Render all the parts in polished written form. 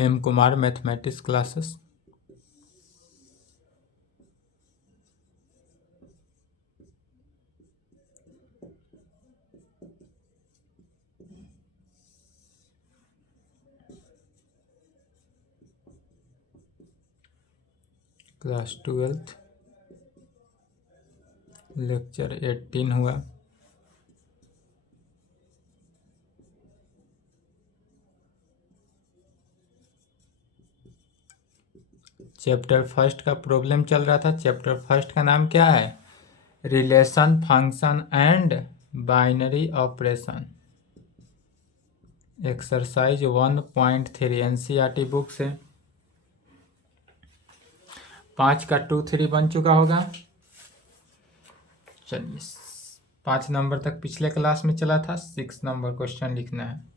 M Kumar mathematics classes. Class 12 lecture 18 हुआ। Chapter first का problem चल रहा था। चैप्टर फर्स्ट का नाम क्या है? Relation, function and binary operation. Exercise 1.3 NCERT book से 5 का 2, 3 बन चुका होगा। चलिए 5 नंबर तक पिछले क्लास में चला था। 6 नंबर क्वेश्चन लिखना है।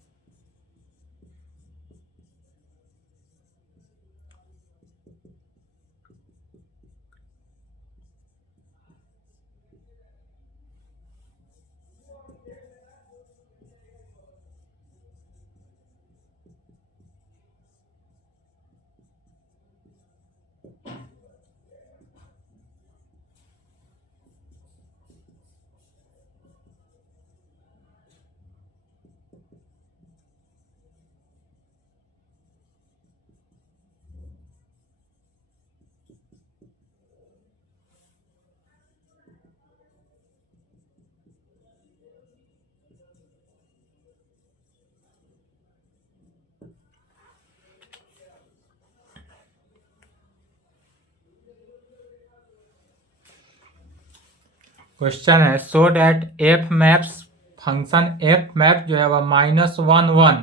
क्वेश्चन है so that F maps function F map जो है वह -1 1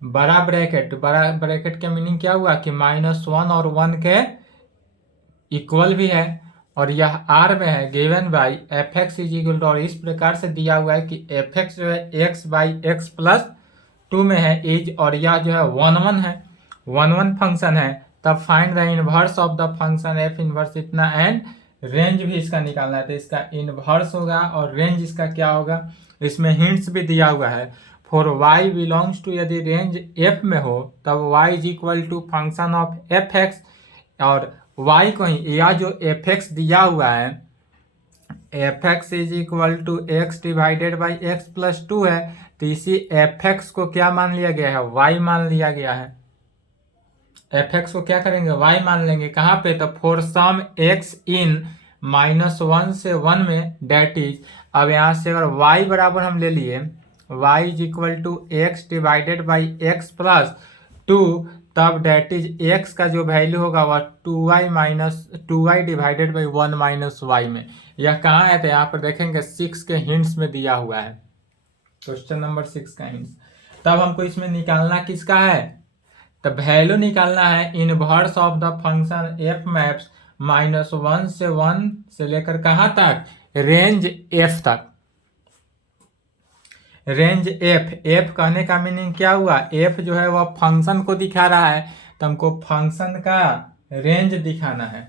बड़ा ब्रैकेट के मीनिंग क्या हुआ कि -1 और 1 के इक्वल भी है और यह आर में है given by f x is equal to, और इस प्रकार से दिया हुआ है कि एफ एक्स जो है एक्स बाई एक्स प्लस 2 में है इज, और यह जो है 1 1 है, 1 1 फंक्शन है। तब find the inverse of the function F inverse इतना एंड रेंज भी इसका निकालना है। तो इसका इनवर्स होगा और रेंज इसका क्या होगा, इसमें हिंट्स भी दिया हुआ है। फॉर y बिलोंग्स टू, यदि रेंज f में हो तब y is equal to function of f x, और y को ही या जो एफ एक्स दिया हुआ है f x is equal to x divided by x plus 2 है, तो इसी एफ एक्स को क्या मान लिया गया है, y मान लिया गया है। एफ एक्स को क्या करेंगे, y मान लेंगे। कहाँ पे, तो फॉर सम x इन -1 से 1 में डेट इज, अब यहाँ से अगर y बराबर हम ले लिए y is equal to x divided by x plus 2, तब डेट इज x का जो वैल्यू होगा वह 2y divided by 1 minus y में। यह कहाँ है, तो यहाँ पर देखेंगे 6 के हिंट्स में दिया हुआ है, क्वेश्चन नंबर 6 का हिंट्स। तब हमको इसमें निकालना किसका है, तो वैल्यू निकालना है inverse of the function F maps -1 से 1 से लेकर कहाँ तक, रेंज एफ तक। रेंज एफ कहने का मीनिंग क्या हुआ, एफ जो है वह फंक्शन को दिखा रहा है, तो हमको फंक्शन का रेंज दिखाना है।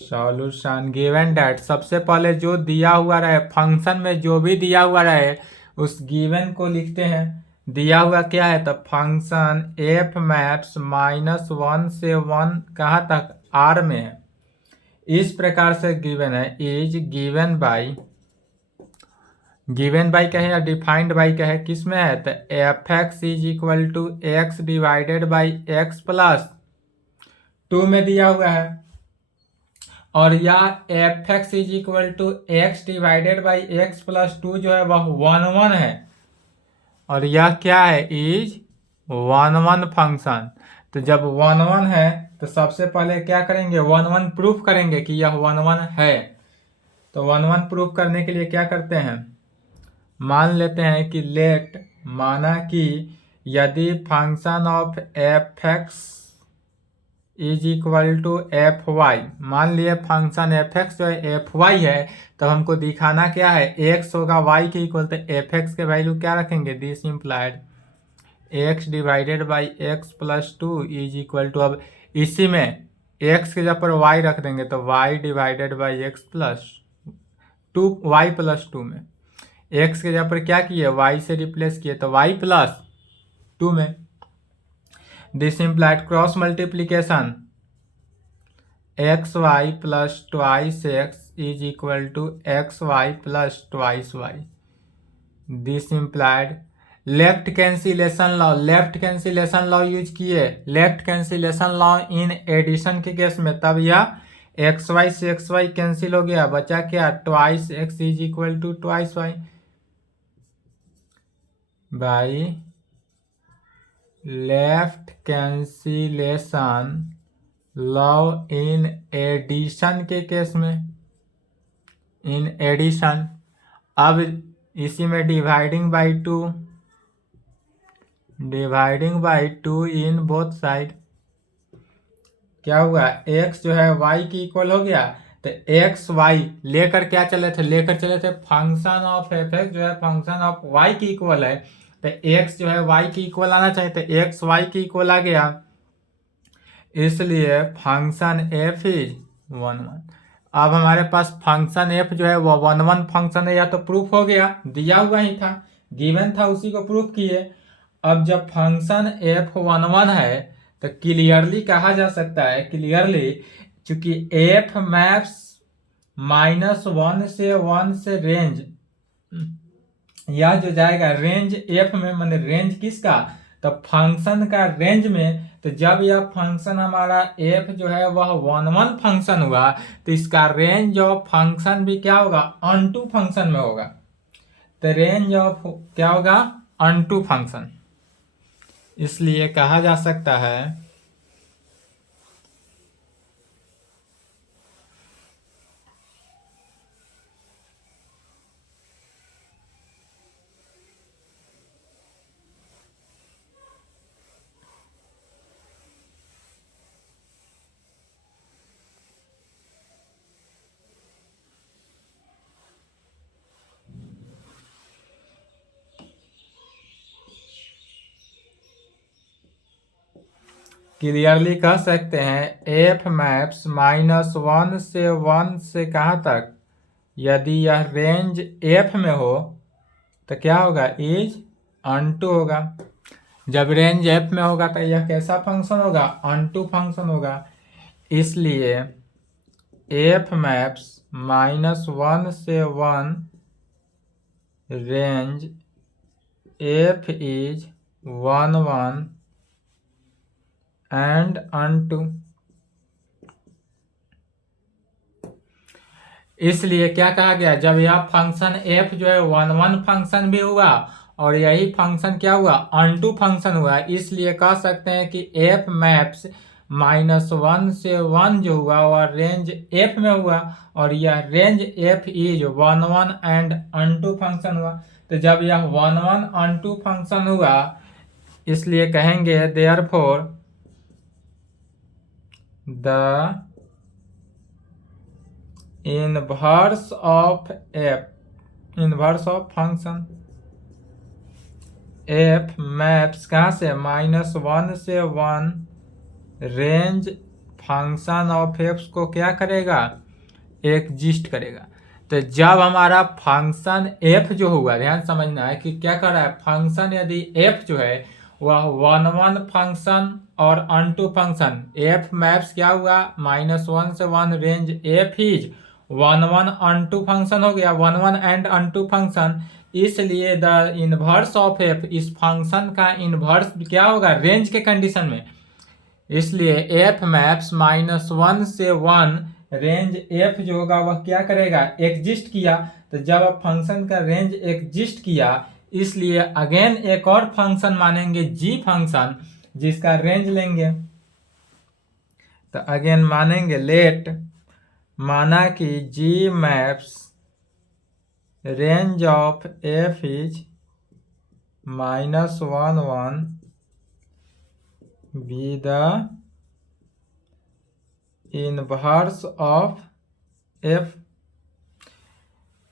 सॉल्यूशन गिवन दैट, सबसे पहले जो दिया हुआ रहे फंक्शन में, जो भी दिया हुआ रहे उस गिवन को लिखते हैं। दिया हुआ क्या है, तो फंक्शन एफ मैप्स -1 से 1 कहाँ तक, आर में है। इस प्रकार से गिवन है इज गिवन बाई कहे या डिफाइंड बाई कहे, किस में है, तो f x is equal to x divided by x plus 2 में दिया हुआ है, और यह f x is equal to x divided by x plus 2 जो है वह 1 1 है, और यह क्या है, इज 1 1 फंक्शन। तो जब 1 1 है तो सबसे पहले क्या करेंगे, 1 1 प्रूफ करेंगे कि यह 1 1 है। तो 1 1 प्रूफ करने के लिए क्या करते हैं, मान लेते हैं कि लेट, माना कि यदि function of f x is equal to f y, मान लिए फंक्शन एफ एक्स जो है एफ वाई है, तो हमको दिखाना क्या है, एक्स होगा वाई के इक्वल, तो एफ एक्स के वैल्यू क्या रखेंगे, this implied x divided by x plus 2 is equal to, अब इसी में एक्स के जगह पर वाई रख देंगे तो y divided by x plus 2, y plus 2 में एक्स के जगह पर क्या किए, वाई से रिप्लेस किए, तो वाई प्लस 2 में। This implied cross multiplication x y plus twice x is equal to x y plus twice y. This implied left cancellation law, left cancellation law use किए, left cancellation law in addition के case में, तब यह x y से x y cancel हो गया, बचा क्या, twice x is equal to twice y by left cancellation law in addition के केस में, इन एडिशन। अब इसी में dividing by 2, dividing by 2 in both side, क्या हुआ, x जो है y की इक्वल हो गया, तो एक्स वाई लेकर क्या चले थे, लेकर चले थे फंक्शन ऑफ एफ एक्स जो है फंक्शन ऑफ y की इक्वल है, तो x जो है y की इक्वल आना चाहिए, तो x y की इक्वल आ गया, इसलिए फंक्शन f इज 1 1। अब हमारे पास फंक्शन f जो है वो 1 1 फंक्शन है, या तो प्रूफ हो गया, दिया हुआ ही था, गिवन था, उसी को प्रूफ किए। अब जब फंक्शन f 1 1 है तो क्लियरली कहा जा सकता है, क्लियरली, चूंकि f मैप्स -1 से 1 से रेंज, यह जो जाएगा रेंज f में, माने रेंज किसका, तो फंक्शन का रेंज में, तो जब यह फंक्शन हमारा f जो है वह 1 1 फंक्शन हुआ, तो इसका रेंज ऑफ फंक्शन भी क्या होगा, अनटू फंक्शन में होगा, तो रेंज ऑफ क्या होगा, अनटू फंक्शन। इसलिए कहा जा सकता है क्लियरली कह सकते हैं एफ मैप्स -1 से 1 से कहाँ तक, यदि यह रेंज एफ में हो तो क्या होगा, इज अनटू होगा। जब रेंज एफ में होगा तो यह कैसा फंक्शन होगा, अनटू फंक्शन होगा। इसलिए एफ मैप्स -1 से 1 range F is 1 1 and unto. इसलिए क्या कहा गया, जब यह फंक्शन f जो है 1 1 फंक्शन भी हुआ और यही फंक्शन क्या हुआ, अनटू फंक्शन हुआ, इसलिए कह सकते हैं कि f मैप्स -1 से 1 जो हुआ वह रेंज f में हुआ, और यह range f is 1 1 and unto function हुआ। तो जब यह 1 1 अनटू फंक्शन हुआ, इसलिए कहेंगे therefore the inverse of f, inverse of function f maps कहाँ से, -1 से 1 रेंज फंक्शन ऑफ f को क्या करेगा, एग्जिस्ट करेगा। तो जब हमारा फंक्शन f जो हुआ, ध्यान समझना है कि क्या कर रहा है, फंक्शन यदि f जो है वह 1 1 फंक्शन और अनटू फंक्शन, f मैप्स क्या हुआ, -1 से 1 range f is 1 1 unto function हो गया, 1 1 एंड अनटू फंक्शन, इसलिए द इनवर्स ऑफ f, इस फंक्शन का इनवर्स क्या होगा, रेंज के कंडीशन में। इसलिए f मैप्स -1 से 1 रेंज f जो होगा वह क्या करेगा, एग्जिस्ट किया। तो जब आप फंक्शन का रेंज एग्जिस्ट किया, इसलिए अगेन एक और फंक्शन मानेंगे g फंक्शन, जिसका रेंज लेंगे। तो अगेन मानेंगे लेट, माना कि g maps range of f is -1 1 be the inverse of f।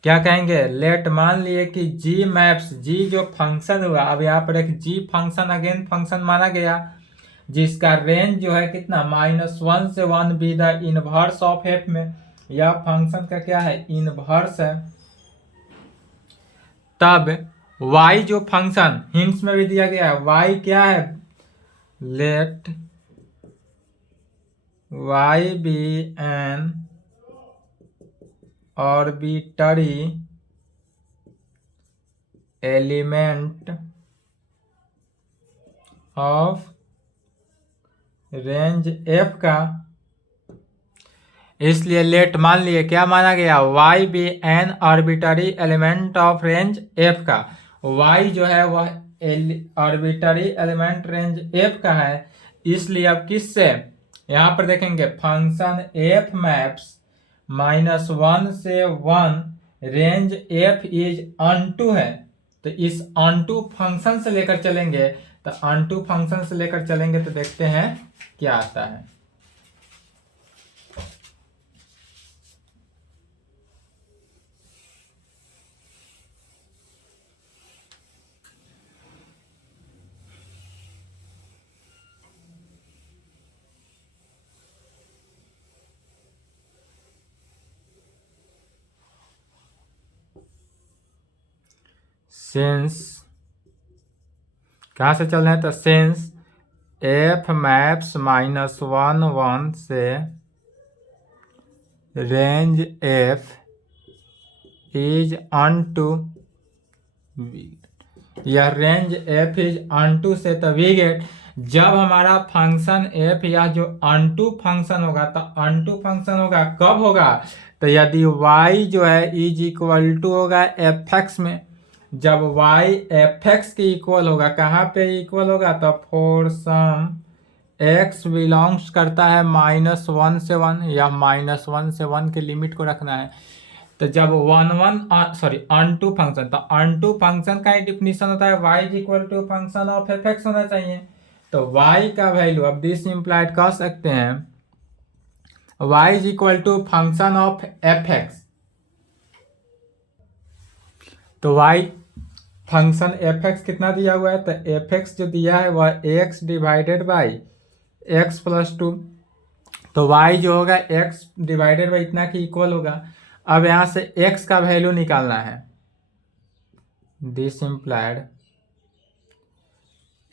क्या कहेंगे, लेट मान लिए कि g मैप्स, g जो फंक्शन हुआ, अब यहाँ पर एक g फंक्शन अगेन फंक्शन माना गया, जिसका रेंज जो है कितना, -1 से 1 be the inverse of f में, यह फंक्शन का क्या है, इनवर्स है। तब y जो फंक्शन हिंट्स में भी दिया गया है, y क्या है, let y be an arbitrary element of range f का, इसलिए लेट मान लिए क्या माना गया, y be an arbitrary element of range f का, y जो है वह आर्बिट्ररी एलिमेंट रेंज f का है। इसलिए अब किससे, यहाँ पर देखेंगे फंक्शन f मैप्स -1 से 1 रेंज f इज अनटू है, तो इस अनटू फंक्शन से लेकर चलेंगे, तो अनटू फंक्शन से लेकर चलेंगे तो देखते हैं क्या आता है। सिंस कहाँ से चल रहे हैं, तो सिंस f मैप्स -1 1 से रेंज f इज अनटू, यह रेंज f इज अनटू से, तो वी गेट जब हमारा फंक्शन f या जो अनटू फंक्शन होगा, तो अनटू फंक्शन होगा कब होगा, तो यदि y जो है इज इक्वल टू होगा f(x) में, जब y f(x) के इक्वल होगा, कहाँ पे इक्वल होगा, तो फॉर सम x बिलोंग्स करता है -1 से 1, या -1 से 1 के लिमिट को रखना है। तो जब अनटू फंक्शन, तो अनटू फंक्शन का डिफिनीशन होता है y is equal to function of f(x) होना चाहिए। तो y का वैल्यू, अब दिस इम्प्लाइड कह सकते हैं y is equal to function of f(x), तो y फंक्शन f(x) कितना दिया हुआ है, तो f(x) जो दिया है वह x divided by x plus 2, तो y जो होगा x डिवाइडेड बाई इतना की इक्वल होगा। अब यहाँ से x का वैल्यू निकालना है, this implied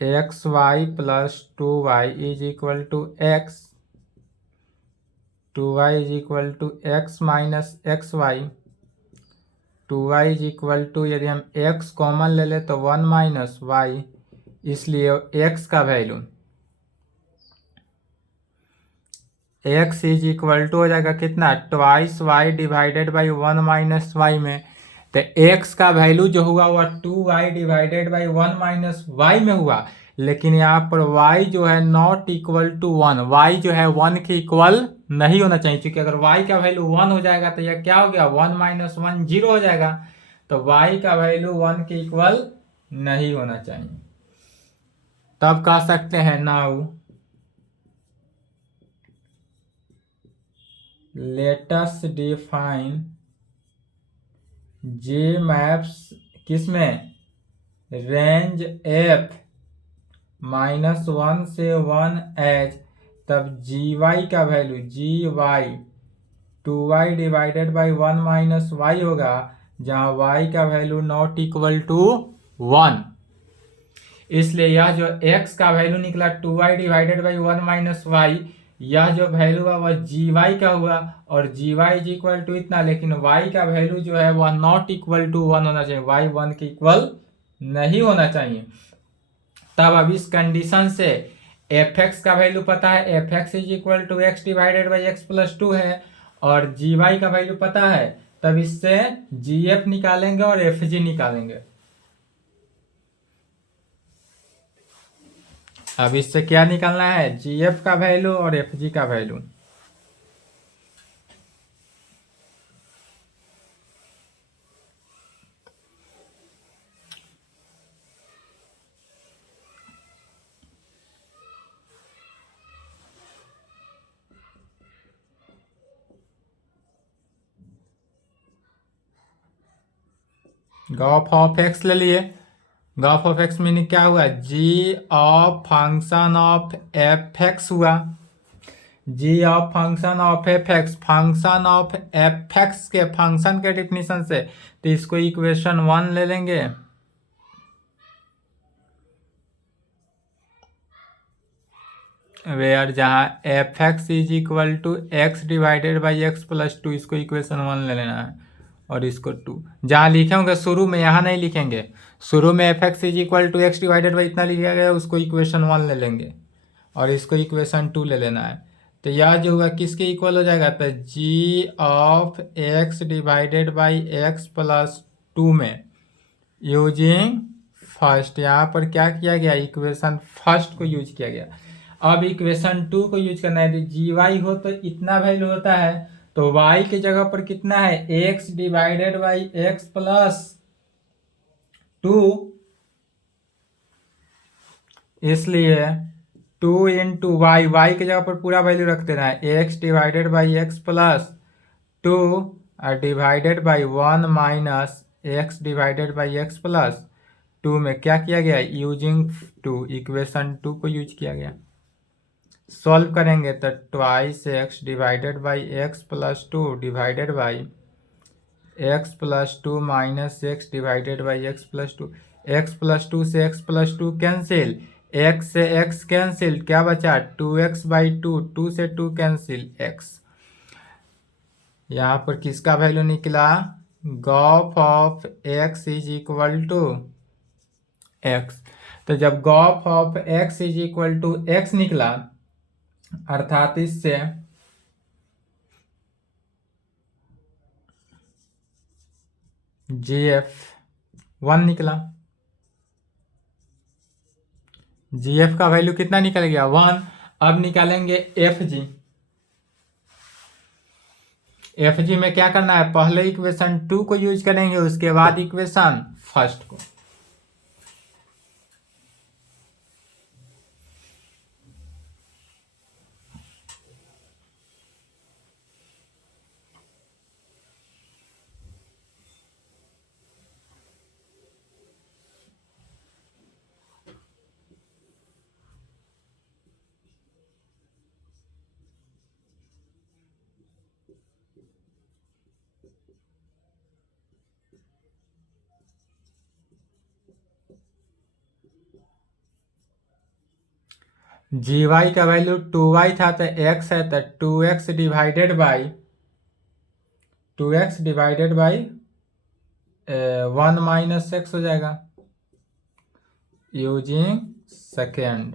xy plus 2y is equal to x, 2y is equal to x minus xy, 2y is equal to, यदि हम x कॉमन ले ले तो 1 माइनस y, इसलिए x का value x is equal to हो जाएगा कितना, twice y divided by 1 minus y में, तो x का वैल्यू जो हुआ वह 2y divided by 1 minus y में हुआ, लेकिन यहाँ पर y जो है नॉट इक्वल टू 1, y जो है 1 के इक्वल नहीं होना चाहिए, क्योंकि अगर y का वैल्यू 1 हो जाएगा तो यह क्या हो गया, 1 माइनस 1 0 हो जाएगा, तो y का वैल्यू 1 के इक्वल नहीं होना चाहिए। तब कह सकते हैं now let us define J maps किसमें, रेंज f -1 से 1 एच, तब gy का value gy 2y divided by 1 minus y होगा, जहाँ y का वैल्यू नॉट इक्वल टू 1, इसलिए यह जो x का वैल्यू निकला 2y divided by 1 minus y, यह जो वैल्यू है वह gy का हुआ, और gy इज इक्वल टू इतना, लेकिन y का वैल्यू जो है वह नॉट इक्वल टू 1 होना चाहिए, y 1 के इक्वल नहीं होना चाहिए। तब अब इस कंडीशन से f(x) का वैल्यू पता है, f(x) is equal to x divided by x plus 2 है, और gy का वैल्यू पता है, तब इससे gf निकालेंगे और fg निकालेंगे। अब इससे क्या निकालना है, gf का वैल्यू और fg का वैल्यू। गॉफ ऑफ एक्स ले लिए, गॉफ ऑफ एक्स मीनिंग क्या हुआ, g of function of f(x) हुआ, g of function of f x, function of f x के फंक्शन के डिफिनीशन से, तो इसको इक्वेशन 1 ले लेंगे। वेयर जहाँ f x is equal to x divided by x plus two, इसको इक्वेशन 1 ले लेना है। और इसको 2 जहाँ लिखे होंगे शुरू में, यहाँ नहीं लिखेंगे। शुरू में f x is equal to x divided by इतना लिखा गया, उसको इक्वेशन 1 ले लेंगे और इसको इक्वेशन 2 ले लेना है। तो यह जो होगा किसके इक्वल हो जाएगा, तो g of x divided by x plus 2 में यूजिंग फर्स्ट, यहाँ पर क्या किया गया, इक्वेशन फर्स्ट को यूज किया गया। अब इक्वेशन 2 को यूज करना है, तो जी वाई हो तो इतना वैल्यू होता है, तो y की जगह पर कितना है, x divided by x plus 2, इसलिए 2 इंटू वाई, वाई की जगह पर पूरा वैल्यू रख देना है, x divided by x plus 2 और divided by 1 minus x divided by x plus 2 में क्या किया गया, यूजिंग 2, इक्वेशन 2 को यूज किया गया। सॉल्व करेंगे तो twice x divided by x plus 2 divided by x plus 2 minus x divided by x plus 2, x plus 2 से एक्स प्लस 2 कैंसिल, एक्स से एक्स कैंसिल, क्या बचा 2x बाई 2, 2 से 2 कैंसिल x। यहाँ पर किसका वैल्यू निकला, gof of x is equal to x। तो जब gof of x is equal to x निकला, अर्थात इससे GF1 निकला। GF का वैल्यू कितना निकल गया, 1। अब निकालेंगे FG। FG में क्या करना है, पहले इक्वेशन 2 को यूज करेंगे, उसके बाद इक्वेशन फर्स्ट को। जी वाई का वैल्यू 2y था, तो x है, तो 2x divided by 1 minus x हो जाएगा, यूजिंग सेकेंड।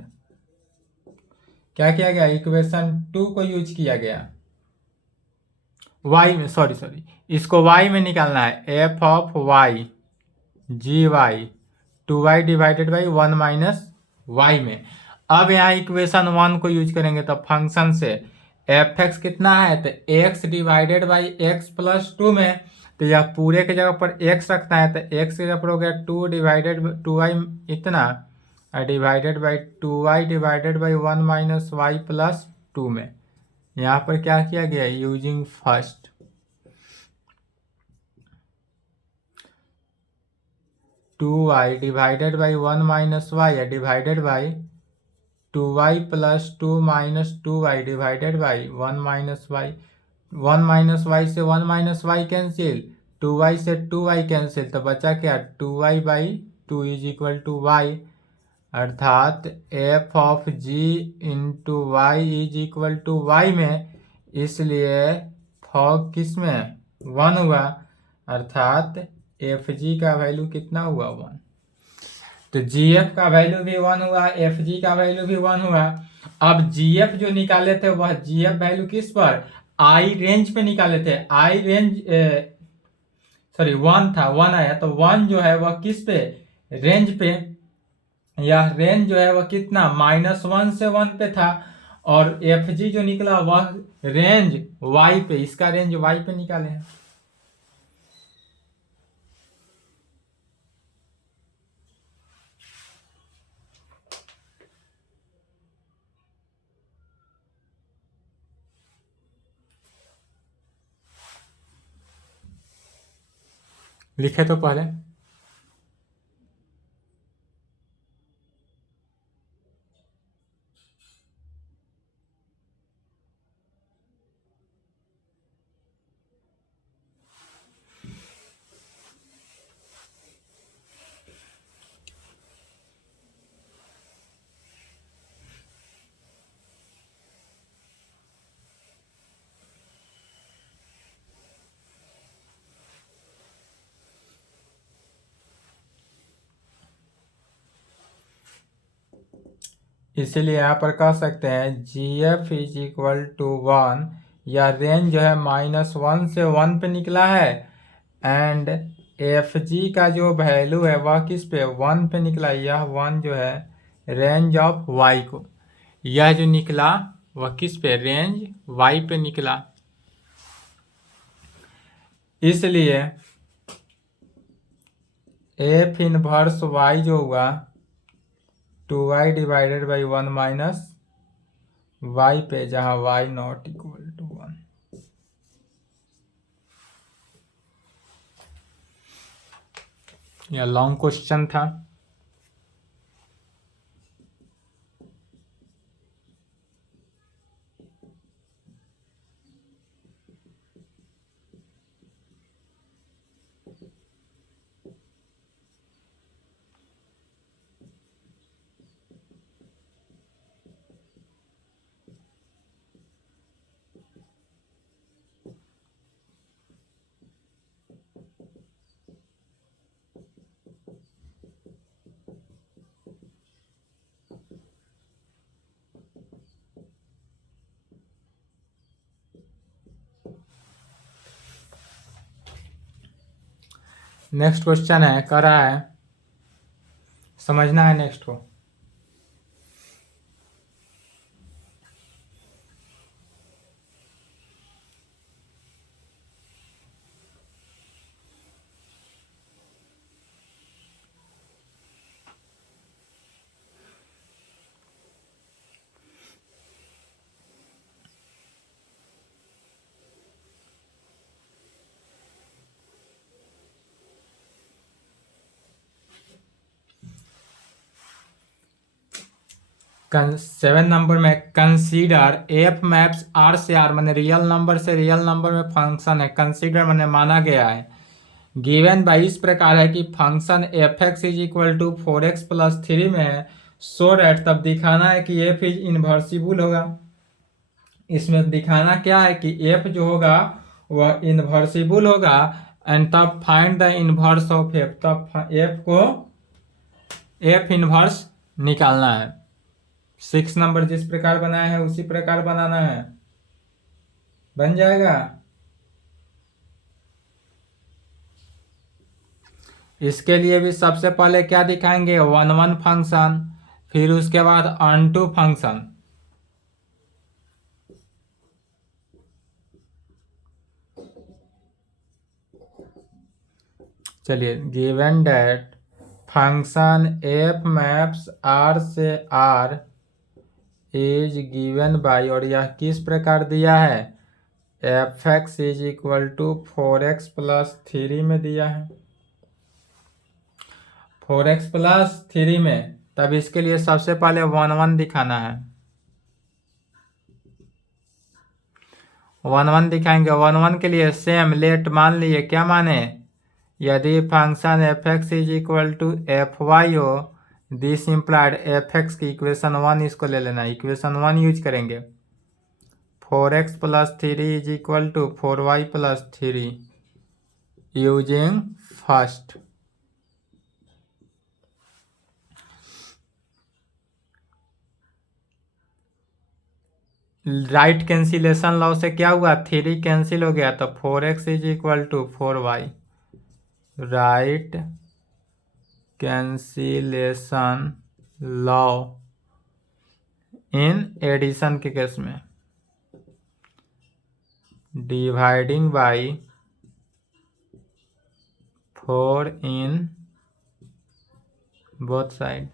क्या किया गया, इक्वेशन 2 को यूज किया गया, y में, सॉरी इसको y में निकालना है, f of y g y 2y divided by 1 minus y में। अब यहाँ इक्वेशन 1 को यूज करेंगे, तो फंक्शन से एफ एक्स कितना है, तो x divided by x plus 2 में, तो यह पूरे के जगह पर x रखना है, तो x की जगह पर हो गया 2 डिवाइडेड 2y इतना, divided by 2y divided by 1 minus y plus 2 में। यहाँ पर क्या किया गया, using first, 2y divided by 1 minus y divided by 2y plus 2 minus 2y divided by 1 minus y, 1 minus y से 1 माइनस वाई कैंसिल, 2y से 2y cancel, तो बचा क्या 2y by 2 is equal to y, अर्थात f of g into y is equal to y में, इसलिए fog किस में 1 हुआ, अर्थात एफ जी का वैल्यू कितना हुआ 1। तो GF का वैल्यू भी 1 हुआ, FG का वैल्यू भी 1 हुआ। अब GF जो निकाले थे वह GF वैल्यू किस पर, आई रेंज पे निकाले थे, आई रेंज सॉरी 1 था, 1 आया, तो 1 जो है वह किस पे, रेंज पे, यह रेंज जो है वह कितना -1 से 1 पे था, और FG जो निकला वह रेंज Y पे, इसका रेंज Y पे निकाले हैं। लिखे तो पहले, इसीलिए यहाँ पर कह सकते हैं जी एफ इज इक्वल टू 1, या रेंज जो है -1 से 1 पे निकला है, एंड एफ जी का जो वैल्यू है वह किस पे 1 पे निकला। यह 1 जो है रेंज ऑफ वाई को, यह जो निकला वह किस पे रेंज वाई पे निकला। इसलिए एफ इनवर्स वाई जो हुआ 2y divided by 1 minus Y पे, जहां y नॉट इक्वल टू 1। यह लॉन्ग क्वेश्चन था। नेक्स्ट क्वेश्चन है, कह रहा है समझना है नेक्स्ट को। सेवन नंबर में कंसीडर एफ मैप्स आर से आर, मैंने रियल नंबर से रियल नंबर में फंक्शन है, कंसीडर मैंने माना गया है, गिवन बाई इस प्रकार है कि function f x is equal to 4x plus 3 में है, सो डैट तब दिखाना है कि एफ इज इन्वर्सिबल होगा। इसमें दिखाना क्या है कि एफ जो होगा वह इन्वर्सिबल होगा, एंड तब find the inverse of F, तब एफ को एफ इन्वर्स निकालना है। 6 नंबर जिस प्रकार बनाया है उसी प्रकार बनाना है, बन जाएगा। इसके लिए भी सबसे पहले क्या दिखाएंगे 1 1 फंक्शन, फिर उसके बाद अनटू फंक्शन। चलिए, given that function F maps R से आर इज गिवन बाई, और यह किस प्रकार दिया है f x is equal to 4x plus 3 में दिया है, 4x प्लस 3 में। तब इसके लिए सबसे पहले 1 1 दिखाना है, 1 1 दिखाएंगे। 1 1 के लिए सेम लेट मान लिए, क्या माने, यदि function f x is equal to f y हो, दिस इम्प्लाइड एफ एक्स की इक्वेशन 1 इसको ले लेना, इक्वेशन 1 यूज करेंगे। 4x plus 3 is equal to 4y plus 3 using first. Right cancellation law से क्या हुआ 3 कैंसिल हो गया, तो 4x is equal to 4y। Right cancellation law in addition के केस में, dividing by 4 in both side,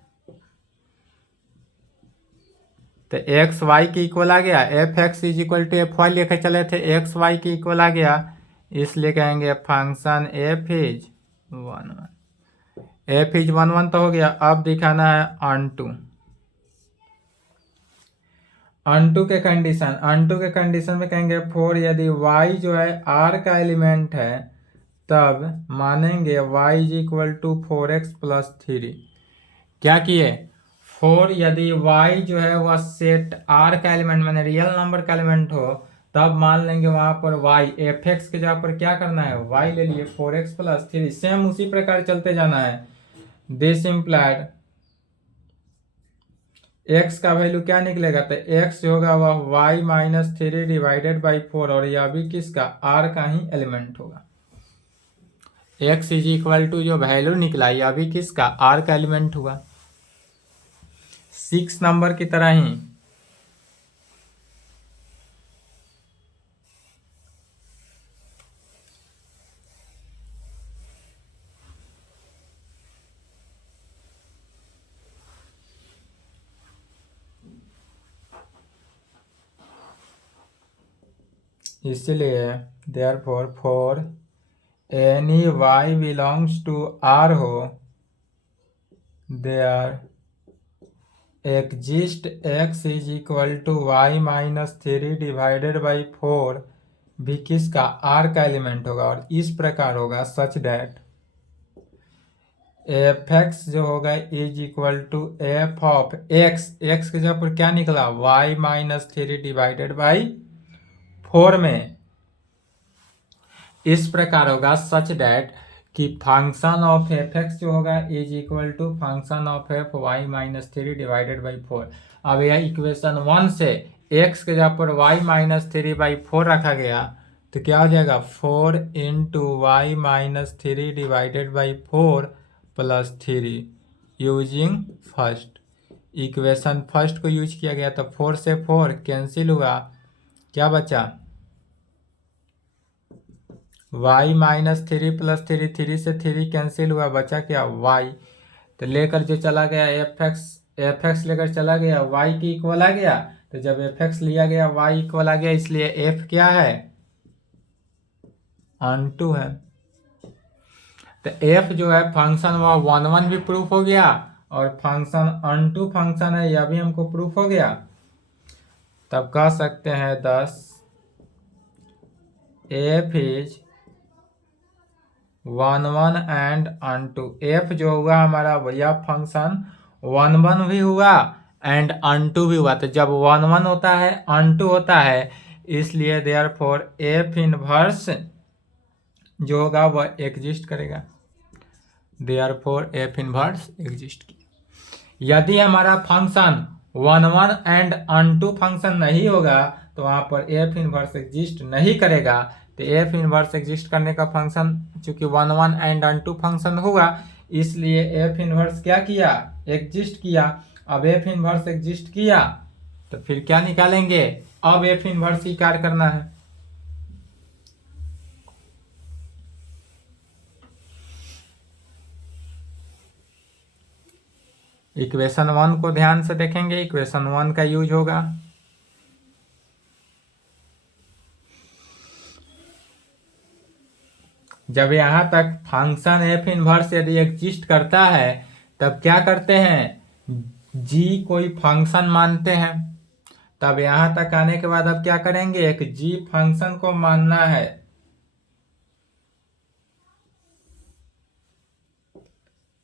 तो एक्स वाई के इक्वल आ गया, f x is equal to f y लेके चले थे, एक्स वाई के इक्वल आ गया, इसलिए कहेंगे function f is 1 1, f is 1 1 तो हो गया। अब दिखाना है अनटू, अनटू के कंडीशन, अनटू के कंडीशन में कहेंगे 4 यदि y जो है r का एलिमेंट है, तब मानेंगे y is equal to 4x plus 3। क्या किए 4 यदि y जो है वह सेट r का एलिमेंट माने रियल नंबर का एलिमेंट हो, तब मान लेंगे वहां पर y, एफ एक्स के जगह पर क्या करना है y ले लिए 4x प्लस 3, सेम उसी प्रकार चलते जाना है। दिस इम्प्लाइड एक्स का वैल्यू क्या निकलेगा, तो एक्स जो होगा वह वाई माइनस 3 डिवाइडेड बाई 4, और यह भी किसका, आर का ही एलिमेंट होगा। एक्स इज इक्वल टू जो वैल्यू निकला यह भी किसका, आर का एलिमेंट हुआ। 6 नंबर की तरह ही इसलिए therefore for any y belongs to R हो, there exist x is equal to y minus 3 divided by 4 भी किसका, R का एलिमेंट होगा। और इस प्रकार होगा सच डैट एफ एक्स जो होगा is equal to f of x, x के जगह पर क्या निकला, वाई माइनस 3 डिवाइडेड बाई 4 में। इस प्रकार होगा सच डैट कि फंक्शन ऑफ एफ एक्स जो होगा is equal to function of f y minus 3 divided by 4। अब यह इक्वेशन 1 से एक्स के जगह पर वाई माइनस 3 बाई 4 रखा गया तो क्या हो जाएगा, 4 into y minus 3 divided by 4 plus 3 using first. Equation first को यूज किया गया तो 4 से 4 कैंसिल हुआ, क्या बचा, y माइनस 3 प्लस 3, 3 से 3 कैंसिल हुआ, बचा क्या, y। तो लेकर जो चला गया एफ एक्स लेकर चला गया, y की इक्वल आ गया। तो जब एफ एक्स लिया गया y इक्वल आ गया, इसलिए f क्या है, अनटू है। तो f जो है फंक्शन वह 1 1 भी प्रूफ हो गया, और फंक्शन अनटू फंक्शन है यह भी हमको प्रूफ हो गया। तब कह सकते हैं 10 f is 1 1 and unto. F जो हुआ हमारा भैया फंक्शन 1 1 भी हुआ एंड अनटू भी हुआ। तो जब 1 1 होता है अनटू होता है, इसलिए देयरफॉर एफ इनवर्स जो होगा वह एग्जिस्ट करेगा। देयरफॉर एफ इनवर्स एग्जिस्ट की। यदि हमारा फंक्शन 1 1 एंड अनटू फंक्शन नहीं होगा तो वहां पर एफ इनवर्स एग्जिस्ट नहीं करेगा। तो एफ इनवर्स एग्जिस्ट करने का फंक्शन चूंकि 1 1 एंड अनटू फंक्शन हुआ, इसलिए एफ इनवर्स क्या किया, एग्जिस्ट किया। अब एफ इनवर्स एग्जिस्ट किया तो फिर क्या निकालेंगे, अब एफ इनवर्स ही कार्य करना है। इक्वेशन 1 को ध्यान से देखेंगे, इक्वेशन 1 का यूज होगा। जब यहां तक फंक्शन एफ इनवर्स यदि एग्जिस्ट करता है तब क्या करते हैं, जी कोई फंक्शन मानते हैं। तब यहां तक आने के बाद अब क्या करेंगे, एक जी फंक्शन को मानना है।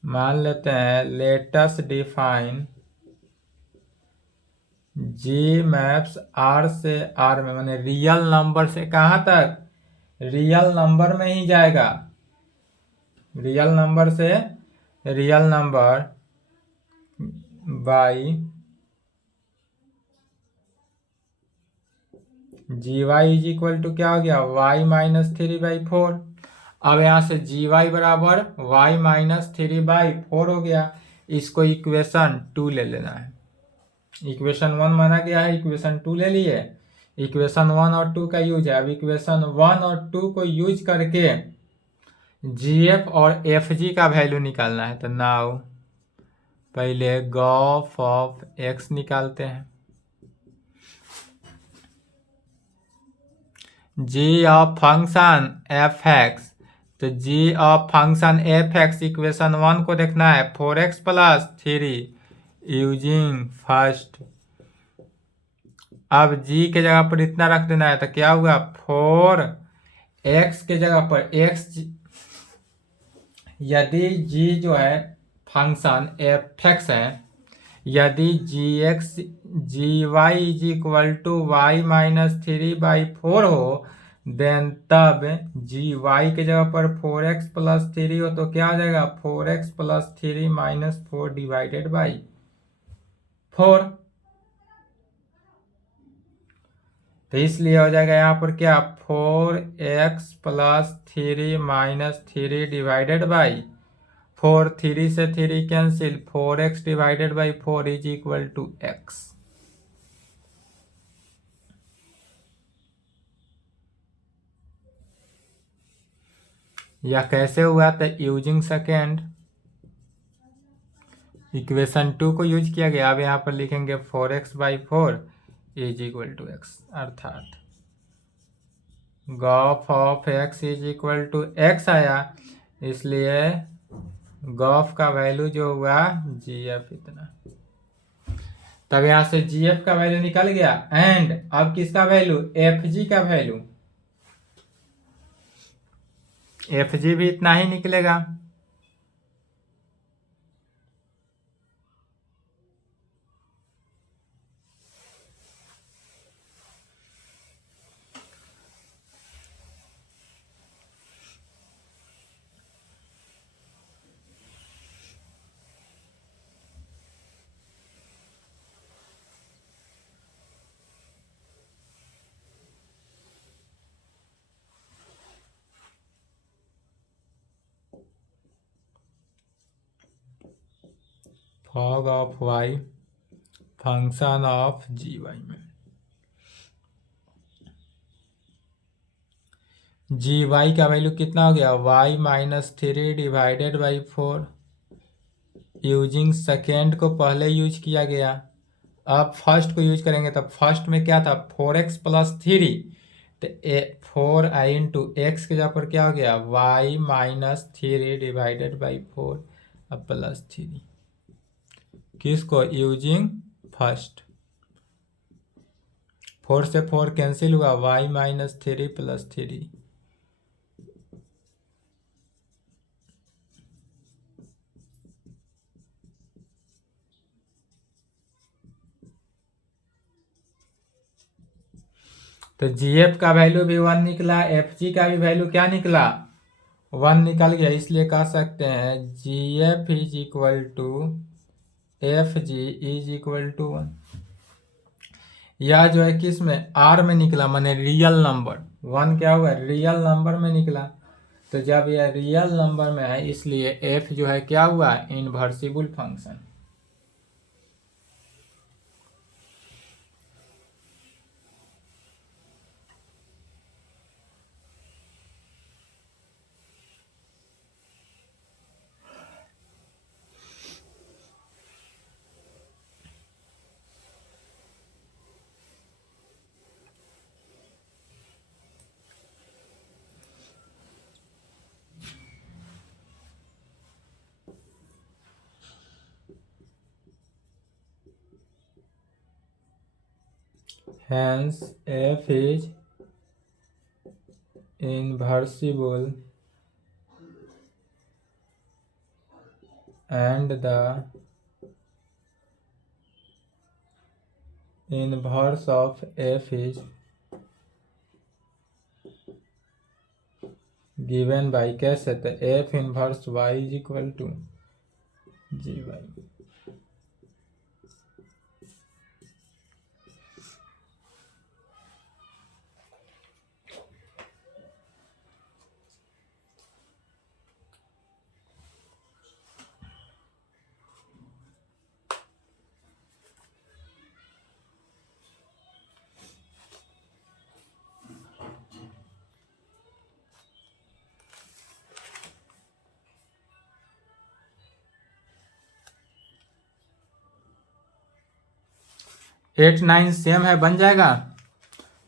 मान लेते हैं let us define g maps R से आर में, माने रियल नंबर से कहां तक, रियल नंबर में ही जाएगा। रियल नंबर से real number by g y is equal to क्या हो गया, वाई माइनस 3 बाई 4। अब यहां से जी वाई बराबर वाई माइनस 3 बाई 4 हो गया। इसको इक्वेशन 2 ले लेना है। इक्वेशन 1 माना गया है, इक्वेशन 2 ले लिए। इक्वेशन 1 और 2 का यूज है। अब इक्वेशन 1 और 2 को यूज करके जीएफ और एफजी का वैल्यू निकालना है। तो नाउ पहले गॉफ ऑफ एक्स निकालते हैं। G of function f x, तो g of function f x equation 1 को देखना है 4x प्लस 3 यूजिंग फर्स्ट। अब जी के जगह पर इतना रख देना है तो क्या हुआ, 4x के जगह पर x, यदि g जो है फंक्शन एफ एक्स है, यदि g x g y is equal to y minus 3 by 4 हो, देन तब जी वाई के जगह पर 4x प्लस 3 हो तो क्या हो जाएगा, 4x plus 3 minus 4 divided by 4। तो इसलिए हो जाएगा यहाँ पर क्या, 4x plus 3 minus 3 divided by 4। 3 से 3 cancel, 4x divided by 4 is equal to x। यह कैसे हुआ, तो यूजिंग सेकेंड इक्वेशन 2 को यूज किया गया। अब यहाँ पर लिखेंगे 4x by 4 is equal to x, अर्थात gof of x is equal to x आया, इसलिए गॉफ का वैल्यू जो हुआ gf इतना। तब यहाँ से gf का वैल्यू निकल गया, एंड अब किसका वैल्यू, fg का वैल्यू, fg भी इतना ही निकलेगा। Fog of y function of g y में जी वाई का वैल्यू कितना हो गया, y minus 3 divided by 4। Using second को पहले यूज किया गया, अब फर्स्ट को यूज करेंगे। तब फर्स्ट में क्या था, 4x प्लस 3, तो 4 इंटू एक्स के जगह पर क्या हो गया, y माइनस 3 डिवाइडेड बाई 4 अब प्लस 3। किसको, यूजिंग फर्स्ट। 4 से 4 कैंसिल हुआ, y माइनस 3 प्लस 3। तो gf का वैल्यू भी 1 निकला, fg का भी वैल्यू क्या निकला, 1 निकल गया। इसलिए कह सकते हैं gf is equal to fg is equal to 1। यह जो है किस में, r में निकला, माने रियल नंबर। 1 क्या हुआ, रियल नंबर में निकला। तो जब यह रियल नंबर में है, इसलिए f जो है क्या हुआ, इनवर्सिबल function. Hence f is inversible and the inverse of f is given by, कैसे, तो f inverse y is equal to G Y. 8 9 same है, बन जाएगा।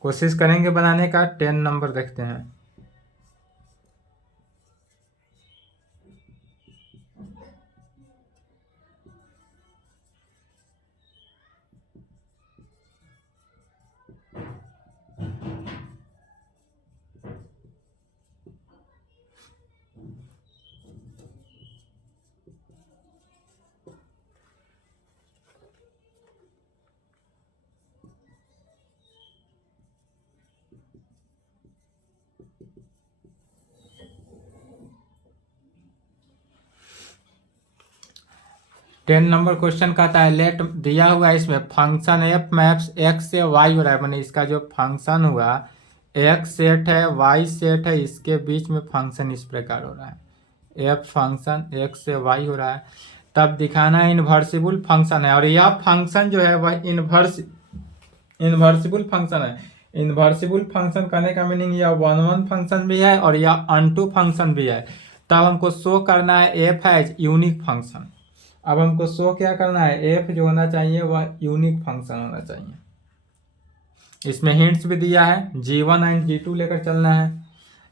कोशिश करेंगे बनाने का। 10 नंबर देखते हैं। 10 नंबर क्वेश्चन कहता है लेट दिया हुआ है इसमें फंक्शन एफ मैप्स एक्स से वाई हो रहा है, मैंने इसका जो फंक्शन हुआ एक्स सेट है वाई सेट है, इसके बीच में फंक्शन इस प्रकार हो रहा है एफ फंक्शन एक्स से वाई हो रहा है, तब दिखाना है इन्वर्सिबल फंक्शन है। और यह फंक्शन जो है वह इन्वर्सिबल फंक्शन है। इन्वर्सिबल फंक्शन करने का मीनिंग यह 1 1 फंक्शन भी है और यह अनटू फंक्शन भी है। तब हमको शो करना है एफ एज यूनिक फंक्शन। अब हमको शो क्या करना है, एफ जो होना चाहिए वह यूनिक फंक्शन होना चाहिए। इसमें हिंट्स भी दिया है, G1 एंड G2 लेकर चलना है।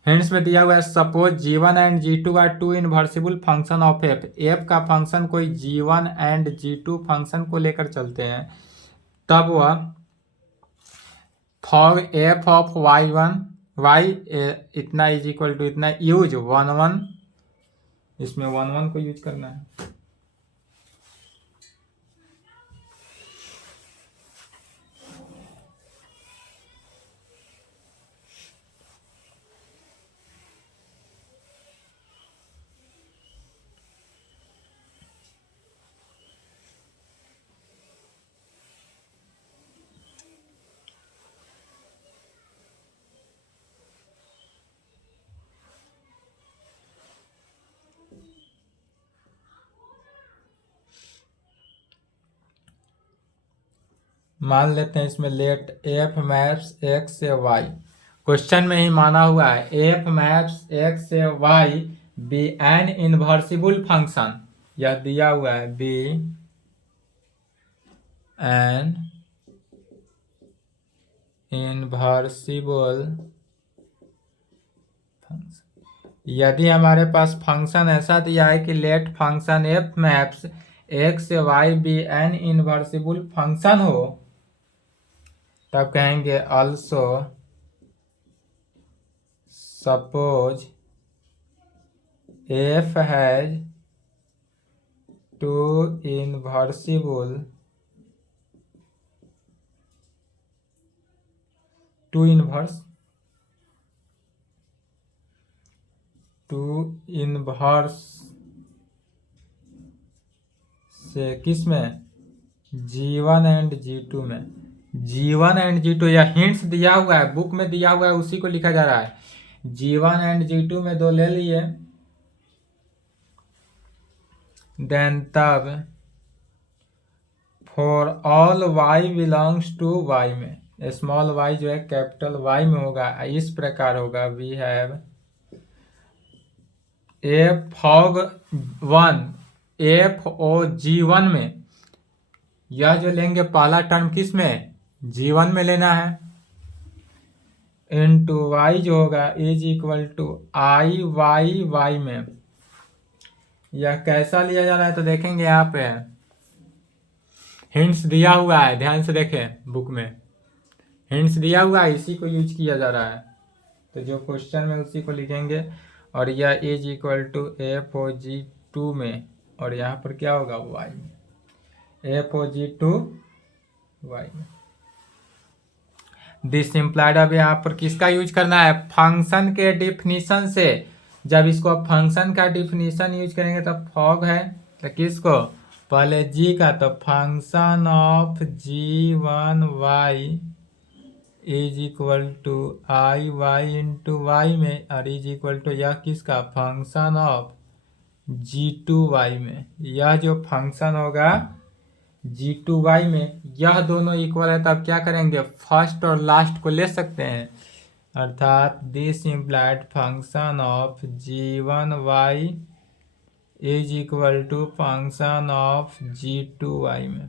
हिंट्स में दिया हुआ है suppose G1 and G2 are two invertible function of f. F का फंक्शन कोई G1 एंड G2 फंक्शन को लेकर चलते हैं, तब वह for F of y1 y इतना इज इक्वल टू इतना यूज 1 1, इसमें 1 1 को यूज करना है। मान लेते हैं इसमें लेट एफ मैप्स एक्स से वाई, क्वेश्चन में ही माना हुआ है एफ मैप्स एक्स से Y be an invertible function, यह दिया हुआ है बी एन इन्वर्सिबल फंक्शन। यदि हमारे पास फंक्शन ऐसा दिया है कि let function F maps X से Y be an invertible function हो, तब कहेंगे also suppose f has two inversible two inverse से किस में G1 एंड G2 में, G1 एंड G2 या हिंट्स दिया हुआ है बुक में दिया हुआ है उसी को लिखा जा रहा है। G1 एंड G2 में दो ले लिए, देन तब for all y belongs to y में स्मॉल y जो है कैपिटल Y में होगा, इस प्रकार होगा we have F fog 1 F O G1 में, यह जो लेंगे पहला टर्म किस में G1 में लेना है, इनटू y जो होगा is equal to I Y Y में। यह कैसा लिया जा रहा है तो देखेंगे यहाँ पे हिंट्स दिया हुआ है, ध्यान से देखें बुक में हिंट्स दिया हुआ है, इसी को यूज किया जा रहा है, तो जो क्वेश्चन में उसी को लिखेंगे। और यह is equal to F O G2 में, और यहाँ पर क्या होगा y में, एफ ओ G2 y में। दिस इम्प्लाइड, अब यहाँ पर किसका यूज करना है, फंक्शन के डिफिनीशन से। जब इसको फंक्शन का डिफिनीशन यूज करेंगे तब फॉग है तो किसको पहले g का, तो function of G1 y is equal to I Y into Y में, और इज इक्वल टू यह किसका फंक्शन ऑफ G2 y में। यह जो फंक्शन होगा G2 y में, यह दोनों इक्वल है, तब क्या करेंगे फर्स्ट और लास्ट को ले सकते हैं, अर्थात this implied function of G1 y is equal to function of G2 y में।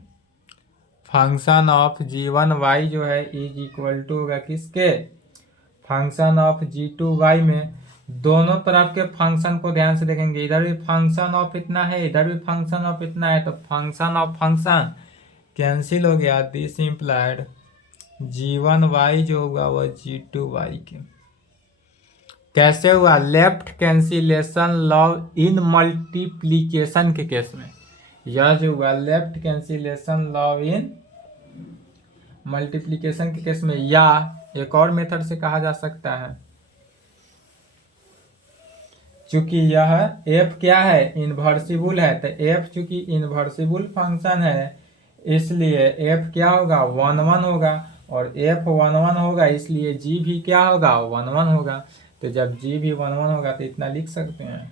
फंक्शन ऑफ G1 y जो है इज इक्वल टू होगा किसके, फंक्शन ऑफ G2 y में। दोनों तरफ के फंक्शन को ध्यान से देखेंगे, इधर भी फंक्शन ऑफ इतना है, इधर भी फंक्शन ऑफ इतना है, तो फंक्शन ऑफ फंक्शन कैंसिल हो गया। दिस इम्प्लाइड G1 y जो होगा वह G2 y के। कैसे हुआ, left cancellation law in multiplication के केस में, यह जो हुआ left cancellation law in multiplication के केस में, या एक और मेथड से कहा जा सकता है चूंकि यह एफ क्या है, इन्वर्सिबल है, तो एफ चूंकि इन्वर्सिबल फंक्शन है इसलिए एफ क्या होगा, 1 1 होगा, और एफ 1 1 होगा इसलिए जी भी क्या होगा, 1 1 होगा। तो जब जी भी 1 1 होगा तो इतना लिख सकते हैं।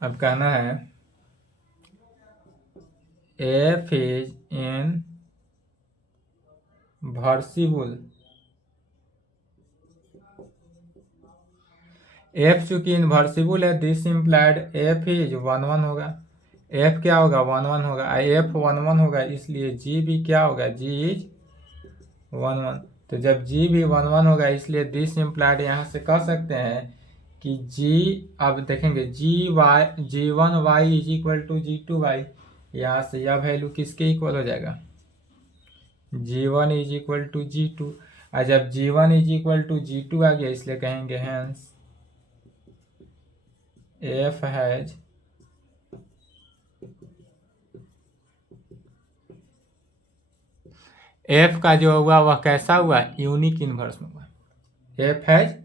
अब कहना है एफ इज इन वर्सिबल, एफ चूंकि इन्वर्सिबल है दिस इम्प्लाइड एफ इज 1 1 होगा, एफ क्या होगा, 1 1 होगा, एफ 1 1 होगा इसलिए जी भी क्या होगा, जी इज 1 1। तो जब जी भी 1 1 होगा इसलिए दिस इम्प्लाइड यहाँ से कह सकते हैं कि जी, अब देखेंगे G1y is equal to G2y, यहाँ से यह वैल्यू किसके इक्वल हो जाएगा, G1 is equal to G2। और जब G1 is equal to G2 आ गया इसलिए कहेंगे हैंस एफ हैज एफ का जो हुआ वह कैसा हुआ, यूनिक इनवर्स में हुआ, एफ हैज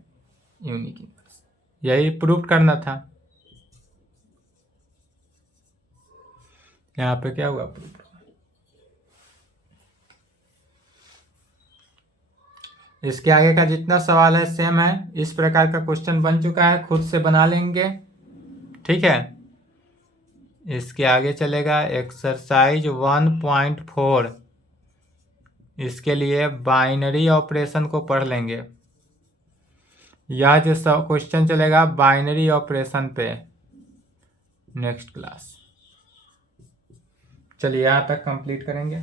यूनिक इनवर्स, यही प्रूव करना था। यहाँ पे क्या हुआ, प्रूफ। इसके आगे का जितना सवाल है सेम है, इस प्रकार का क्वेश्चन बन चुका है, खुद से बना लेंगे, ठीक है। इसके आगे चलेगा एक्सरसाइज 1.4, इसके लिए बाइनरी ऑपरेशन को पढ़ लेंगे। यह जो क्वेश्चन चलेगा बाइनरी ऑपरेशन पे नेक्स्ट क्लास। चलिए यहाँ तक कंप्लीट करेंगे,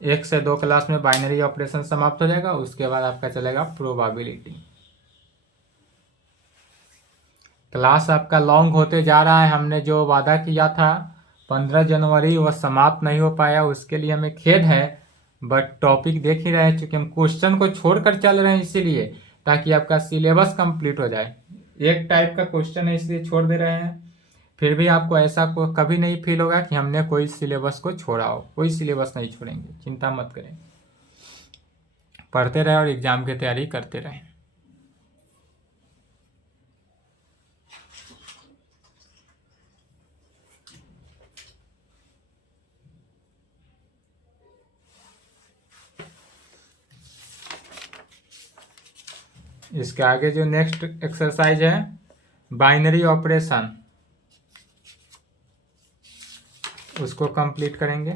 1 से 2 क्लास में बाइनरी ऑपरेशन समाप्त हो जाएगा, उसके बाद आपका चलेगा प्रोबेबिलिटी। क्लास आपका लॉन्ग होते जा रहा है, हमने जो वादा किया था 15 जनवरी वह समाप्त नहीं हो पाया, उसके लिए हमें खेद है, बट टॉपिक देख ही रहे हैं, चूंकि हम क्वेश्चन को छोड़कर चल रहे हैं इसीलिए, ताकि आपका सिलेबस कंप्लीट हो जाए। एक टाइप का क्वेश्चन है इसलिए छोड़ दे रहे हैं, फिर भी आपको ऐसा कभी नहीं फील होगा कि हमने कोई सिलेबस को छोड़ा हो, कोई सिलेबस नहीं छोड़ेंगे, चिंता मत करें, पढ़ते रहे और एग्जाम की तैयारी करते रहें। इसके आगे जो नेक्स्ट एक्सरसाइज है बाइनरी ऑपरेशन, उसको कंप्लीट करेंगे।